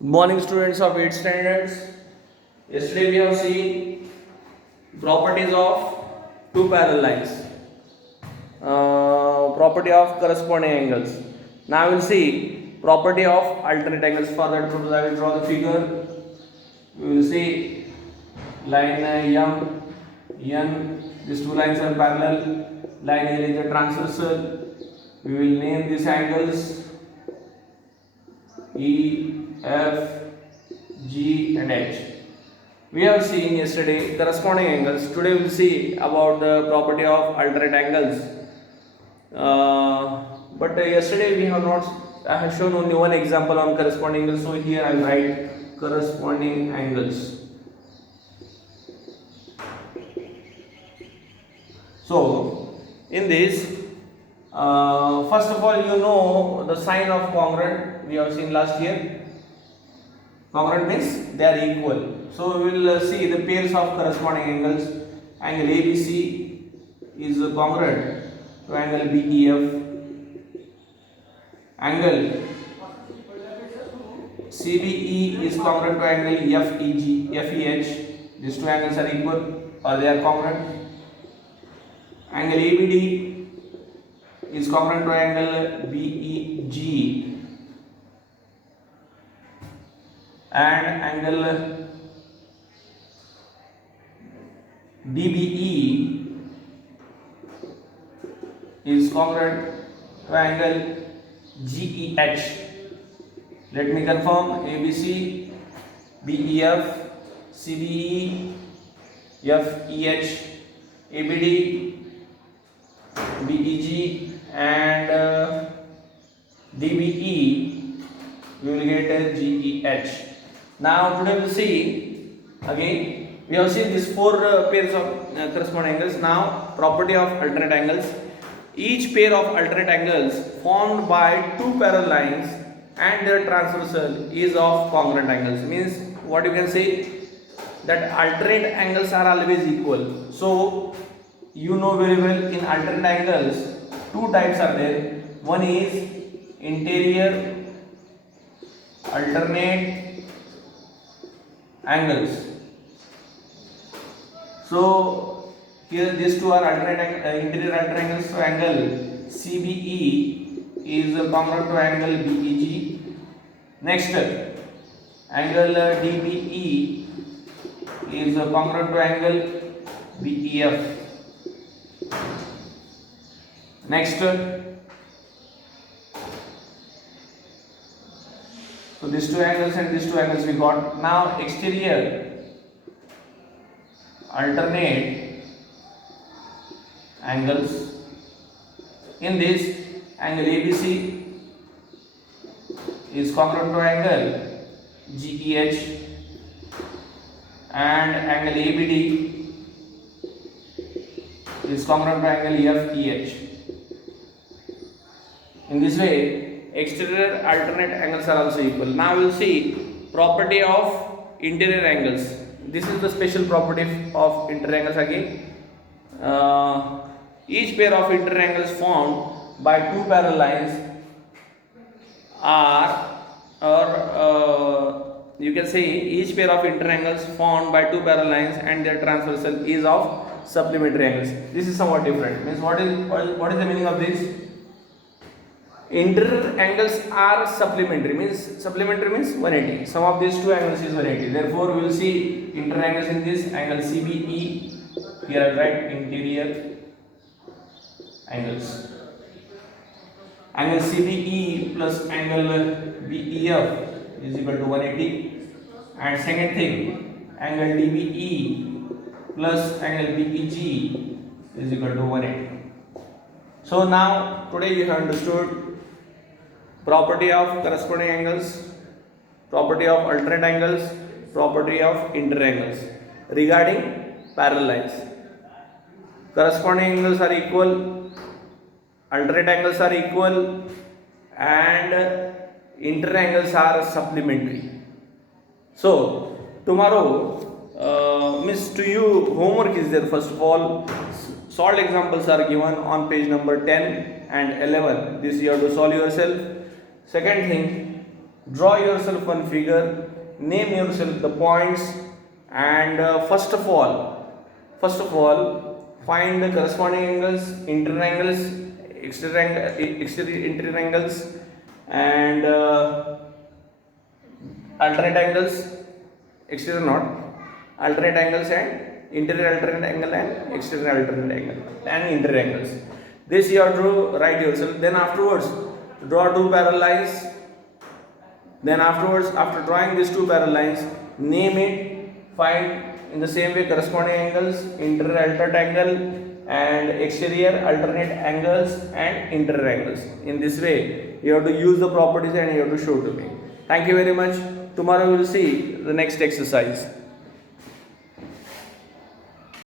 Good morning, students of 8th standards. Yesterday we have seen properties of two parallel lines, property of corresponding angles. Now we will see property of alternate angles. For that purpose, I will draw the figure. We will see line M, N. These two lines are parallel. Line L is a transversal. We will name these angles E, F, G and H. We have seen yesterday corresponding angles. Today we will see about the property of alternate angles. But yesterday we have not. I have shown only one example on corresponding angles. So here I will write corresponding angles. So in this, first of all, you know the sign of congruent. We have seen last year. Congruent means they are equal. So we will see the pairs of corresponding angles. Angle ABC is congruent to angle BEF. Angle CBE is congruent to angle FEH. These two angles are equal or they are congruent. Angle ABD is congruent to angle BEG. And angle DBE is congruent to angle GEH. Let me confirm: ABC, BEF, CBE, FEH, ABD, BEG and DBE. We will get GEH. Now today we will see again. We have seen these four pairs of corresponding angles. Now property of alternate angles. Each pair of alternate angles formed by two parallel lines and their transversal is of congruent angles. Means what you can say, that alternate angles are always equal. So you know very well, in alternate angles two types are there. One is interior alternate angles. So here these two are alternate interior alternate angles. So angle CBE is congruent to angle BEG. Next, angle DBE is congruent to angle BEF. Next, so these two angles and these two angles we got. Now exterior alternate angles. In this, angle ABC is congruent to angle GEH and angle ABD is congruent to angle FEH. In this way, exterior alternate angles are also equal. Now we will see property of interior angles. This is the special property of interior angles again. Each pair of interior angles formed by two parallel lines are, or you can say each pair of interior angles formed by two parallel lines and their transversal is of supplementary angles. This is somewhat different. Means what is the meaning of this? Interior angles are supplementary. Means supplementary means 180. Sum of these two angles is 180. Therefore, we will see interior angles in this angle CBE. Here I write interior angles. Angle CBE plus angle BEF is equal to 180. And second thing, angle DBE plus angle BEG is equal to 180. So now today you have understood property of corresponding angles, property of alternate angles, property of interior angles. Regarding parallel lines, corresponding angles are equal, alternate angles are equal and interior angles are supplementary. So tomorrow, miss, to you homework is there. First of all, solved examples are given on page number 10 and 11. This you have to solve yourself. Second thing, draw yourself one figure, name yourself the points, and first of all find the corresponding angles, interior angles, exterior interior angles, and alternate angles, exterior not, alternate angles and interior alternate angle and exterior alternate angle and interior angles. This you have to write yourself. Then afterwards draw two parallel lines. Then afterwards, after drawing these two parallel lines, name it, find in the same way corresponding angles, interior alternate angle and exterior alternate angles and interior angles. In this way you have to use the properties and you have to show to me. Thank you very much. Tomorrow we will see the next exercise.